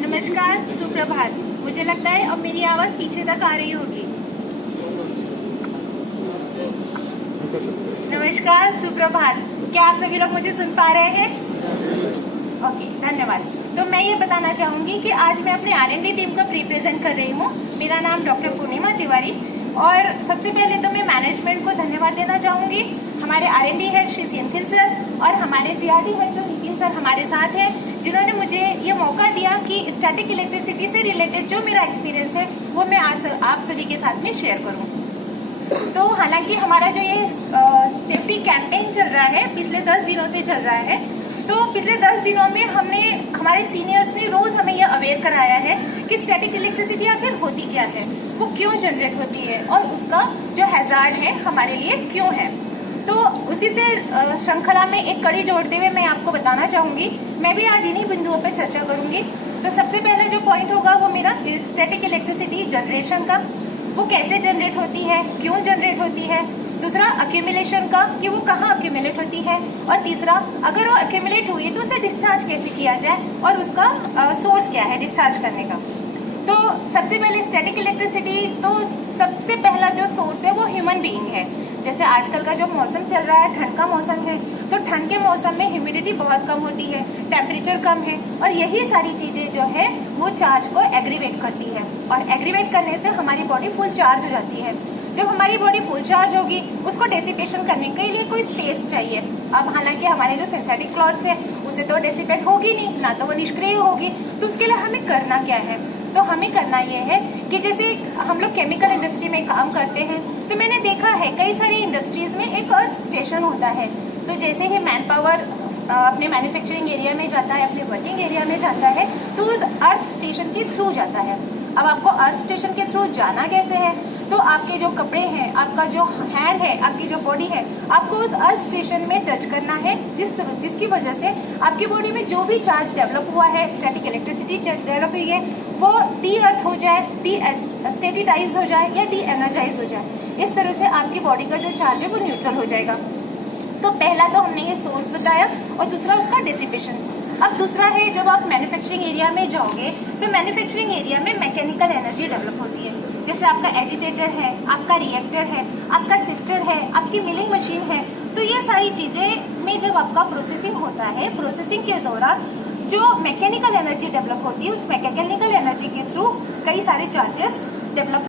नमस्कार, सुप्रभात। मुझे लगता है अब मेरी आवाज पीछे तक आ रही होगी। नमस्कार, सुप्रभात। क्या आप सभी लोग मुझे सुन पा रहे हैं? ओके, धन्यवाद। तो मैं ये बताना चाहूंगी कि आज मैं अपने R&D टीम को रिप्रेजेंट कर रही हूँ। मेरा नाम डॉक्टर पूर्णिमा तिवारी। और सबसे पहले तो मैं मैनेजमेंट को धन्यवाद देना चाहूंगी, हमारे R&D हेड श्री सिंथिल सर और हमारे CRT हेड जो नितिन सर हमारे साथ हैं, जिन्होंने मुझे ये मौका दिया कि स्टैटिक इलेक्ट्रिसिटी से रिलेटेड जो मेरा एक्सपीरियंस है वो मैं आज आप सभी के साथ में शेयर करूँ। तो हालांकि हमारा जो ये सेफ्टी कैंपेन चल रहा है पिछले 10 दिनों से चल रहा है, तो पिछले 10 दिनों में हमारे सीनियर्स ने रोज हमें यह अवेयर कराया है कि स्टैटिक इलेक्ट्रिसिटी आखिर होती क्या है, वो क्यों जनरेट होती है और उसका जो हैजार्ड है हमारे लिए क्यों है। तो उसी से श्रृंखला में एक कड़ी जोड़ते हुए मैं आपको बताना चाहूंगी, मैं भी आज इन्हीं बिंदुओं पर चर्चा करूंगी। तो सबसे पहला जो पॉइंट होगा वो मेरा स्टैटिक इलेक्ट्रिसिटी जनरेशन का, वो कैसे जनरेट होती है, क्यों जनरेट होती है। दूसरा अक्यूमुलेशन का, कि वो कहाँ अक्यूमुलेट होती है। और तीसरा, अगर वो अक्यूमुलेट हुई तो उसे डिस्चार्ज कैसे किया जाए और उसका सोर्स क्या है डिस्चार्ज करने का। तो सबसे पहले स्टैटिक इलेक्ट्रिसिटी, तो सबसे पहला जो सोर्स है वो ह्यूमन बीइंग है। जैसे आजकल का जो मौसम चल रहा है, ठंड का मौसम है, तो ठंड के मौसम में ह्यूमिडिटी बहुत कम होती है, टेम्परेचर कम है, और यही सारी चीजें जो है वो चार्ज को एग्रीवेट करती है, और एग्रीवेट करने से हमारी बॉडी फुल चार्ज हो जाती है। जब हमारी बॉडी फुल चार्ज होगी, उसको डेसिपेशन करने के लिए कोई स्पेस चाहिए। अब हालांकि हमारे जो सिंथेटिक क्लॉथ्स है उसे तो डेसिपेट होगी नहीं, ना तो वो निष्क्रिय होगी, तो उसके लिए हमें करना क्या है। तो हमें करना ये है कि जैसे हम लोग केमिकल इंडस्ट्री में काम करते हैं, तो मैंने देखा है कई सारी इंडस्ट्रीज में एक अर्थ स्टेशन होता है। तो जैसे ही मैन पावर अपने मैन्युफैक्चरिंग एरिया में जाता है, अपने वर्किंग एरिया में जाता है, तो उस अर्थ स्टेशन के थ्रू जाता है। अब आपको अर्थ स्टेशन के थ्रू जाना कैसे है, तो आपके जो कपड़े हैं, आपका जो हैंड है, आपकी जो बॉडी है, आपको उस अर्थ स्टेशन में टच करना है, जिसकी वजह से आपकी बॉडी में जो भी चार्ज डेवलप हुआ है, स्टैटिक इलेक्ट्रिसिटी डेवलप हुई है, वो डी अर्थ हो जाए, डी स्टेटिटाइज हो जाए या डी एनर्जाइज हो जाए। इस तरह से आपकी बॉडी का जो चार्ज है वो न्यूट्रल हो जाएगा। तो पहला तो हमने ये सोर्स बताया, और दूसरा उसका डिसिपेशन। अब दूसरा है, जब आप मैन्युफैक्चरिंग एरिया में जाओगे तो मैन्युफैक्चरिंग एरिया में मैकेनिकल एनर्जी डेवलप होती है। जैसे आपका एजिटेटर है, आपका रिएक्टर है, आपका सिफ्टर है, आपकी मिलिंग मशीन है। तो ये सारी चीजें में जब आपका प्रोसेसिंग होता है, प्रोसेसिंग के दौरान जो मैकेनिकल एनर्जी डेवलप होती है, उस मैकेनिकल एनर्जी के थ्रू कई सारे चार्जेस डेवलप